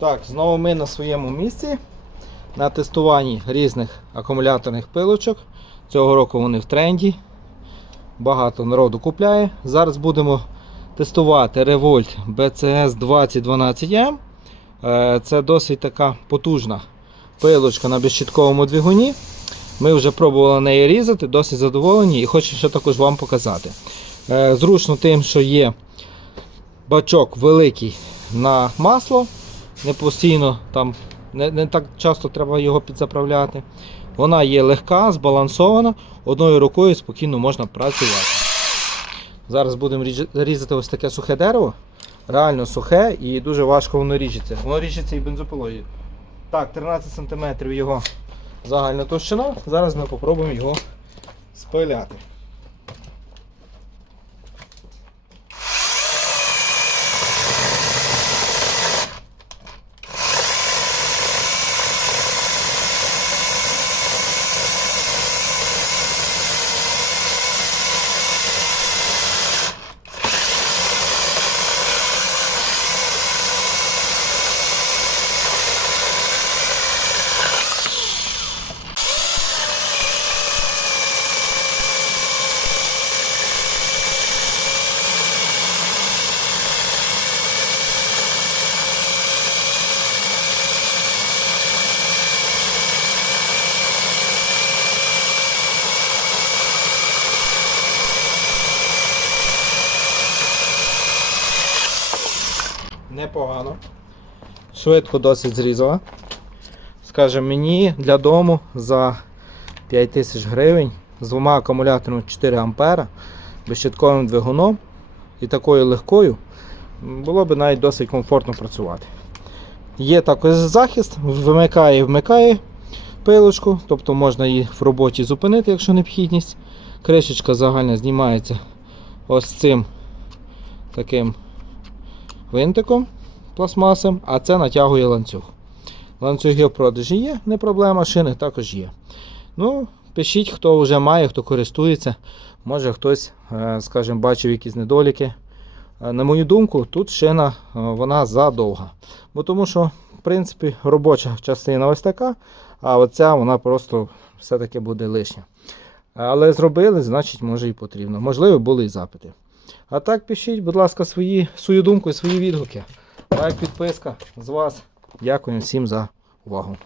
Так, знову ми на своєму місці на тестуванні різних акумуляторних пилочок. Цього року вони в тренді. Багато народу купляє. Зараз будемо тестувати Revolt BCS 2012M. Е, Це досить така потужна пилочка на безщітковому двигуні. Ми вже пробували неї різати, досить задоволені і хочу ще також вам показати. Е, Зручно тим, що є бачок великий на масло, не постійно там, не, не так часто треба його підзаправляти. Вона є легка, збалансована, одною рукою спокійно можна працювати. Зараз будемо різати ось таке сухе дерево. Реально сухе і дуже важко воно ріжеться. Воно ріжеться і бензопилою. Так, 13 см його загальна товщина. Зараз ми спробуємо його спиляти. Непогано. Швидко досить зрізала. Скаже мені для дому за 5000 гривень з двома акумуляторами 4 А, безщитковим двигуном і такою легкою було б навіть досить комфортно працювати. Є також захист, вимикає і вмикає пилочку, тобто можна її в роботі зупинити, якщо необхідність. Кришечка загальна знімається ось цим таким винтиком пластмасом, а це натягує ланцюг. Ланцюги в продажі є, не проблема, шини також є. Ну, пишіть, хто вже має, хто користується. Може хтось, е, скажімо, бачив якісь недоліки. Е, На мою думку, тут шина е, вона задовга. Бо тому що, в принципі, робоча частина ось така, а оця вона просто все-таки буде лишня. Але зробили, значить, може і потрібно. Можливо, були і запити. А так пишіть, будь ласка, свої, свою думку і свої відгуки. Лайк, підписка з вас. Дякую всім за увагу.